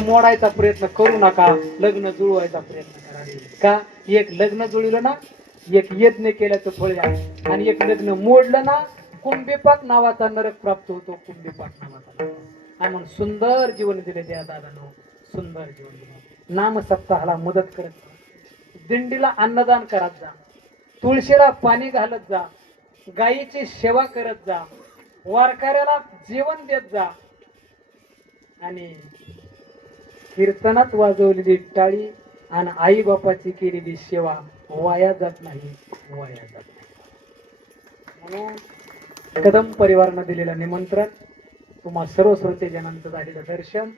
मोडायचा प्रयत्न करू नका, लग्न जुळवायचा प्रयत्न करा. का एक लग्न जुळलं ना, एक यज्ञ केल्याचं फळ आहे, आणि एक लग्न मोडलं ना, कुंभीपाक नावाचा नरक प्राप्त होतो. कुंभीपाक नावाचा. आणि म्हणून सुंदर जीवन दिले त्या दादानं, सुंदर जीवन दिले. नाम सप्ताहाला मदत करत जा, दिंडीला अन्नदान करत जा, तुळशीला पाणी घालत जा, गायीची सेवा करत जा, वारकऱ्याला जेवण देत जा. आणि कीर्तनात वाजवलेली टाळी आणि आई बापाची केलेली सेवा वाया जात नाही, वाया जात नाही. म्हणून कदम परिवारानं दिलेलं निमंत्रण, तुम्हा सर्व श्रोतेजनांचं झालेलं दर्शन,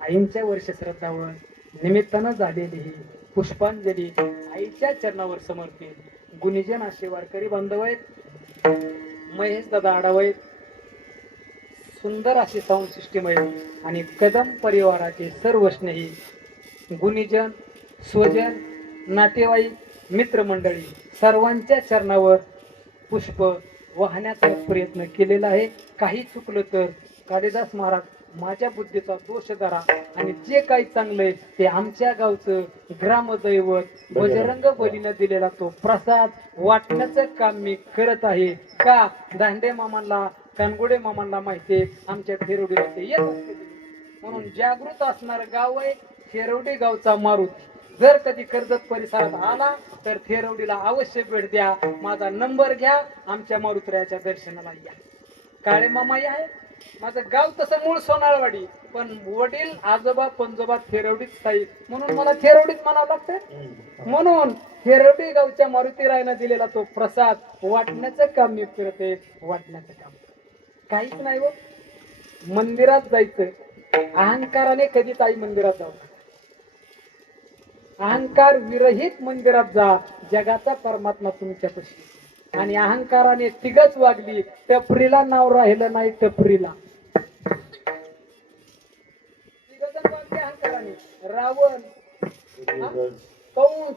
आईंच्या वर्ष श्रद्धावर निमित्तानं झालेली ही पुष्पांजली आईच्या चरणावर समर्पित. गुणीजन असे वारकरी बांधव आहेत, महेश दादा आढाव आहेत, सुंदर अशी साऊंड सिस्टीम आहे. आणि कदम परिवाराचे सर्व स्नेही गुणीजन, स्वजन, नातेवाईक, मित्रमंडळी सर्वांच्या चरणावर पुष्प वाहण्याचा प्रयत्न केलेला आहे. काही चुकलं तर कालिदास महाराज माझ्या बुद्धीचा दोष धरा, आणि जे काही चांगलंय ते आमच्या गावचं ग्रामदैवत बजरंग बलीनं दिलेला तो प्रसाद वाटण्याचं काम मी करत आहे. का दांडे मामांना, कानगोडे मामांना माहिती आमच्या थेरवडीला ते येत असते, म्हणून जागृत असणारं गाव आहे थेरवडी गावचा मारुती. जर कधी कर्जत परिसरात आला तर थेरवडीला अवश्य भेट द्या, माझा नंबर घ्या, आमच्या मारुतीच्या दर्शनाला या. काळे मामा आहे. माझं गाव तसं मूळ सोनाळवाडी, पण वडील आजोबा पंजोबा थेरवडीत स्थायिक, म्हणून मला थेरवडीत म्हणावं लागतं. म्हणून थेरवडी गावच्या मारुती रायनं दिलेला तो प्रसाद वाटण्याचं काम मी करते, वाटण्याचं काम. काहीच नाही हो, मंदिरात जायचं, अहंकाराने कधीच आई मंदिरात जाऊ, अहंकार विरहित मंदिरात जा, जगाचा परमात्मा तुमच्यापाशी. आणि अहंकाराने तिघच वागली, टपरीला नाव राहिलं नाही, टपरीला तिघजण वागले अहंकाराने. रावण, कंस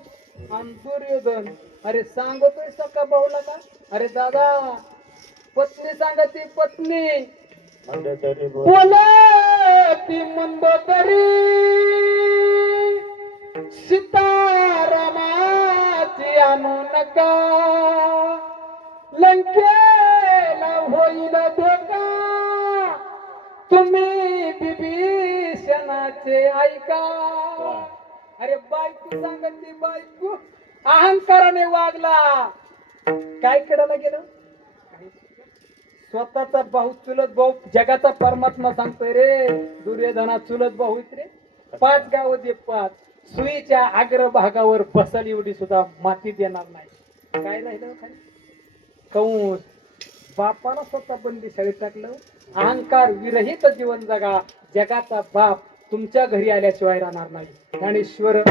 आणि दुर्योधन. अरे सांगतोय सका भाऊला का, अरे दादा पत्नी सांगते, पत्नी बोला ती मंदोदरी सीतारामाची आणू नका, लंकेला होईल धोका, तुम्ही विभीषणाचे ऐका. अरे बायको सांगते, बायको अहंकाराने वागला, काय करायला गेलं. स्वतःचा भाऊ चुलत भाऊ, जगाचा परमात्मा सांगतोय रे दुर्योधना चुलत भाऊ रे. 5 गाव दे 5, सुईच्या अग्रभागावर बसल एवढी सुद्धा माती देणार नाही. काय राहिलं खाली. कंस बापाला स्वतः बंदी शाळेत टाकलं. अहंकार विरहित जीवन जगा, जगाचा बाप तुमच्या घरी आल्याशिवाय राहणार नाही. ज्ञानेश्वर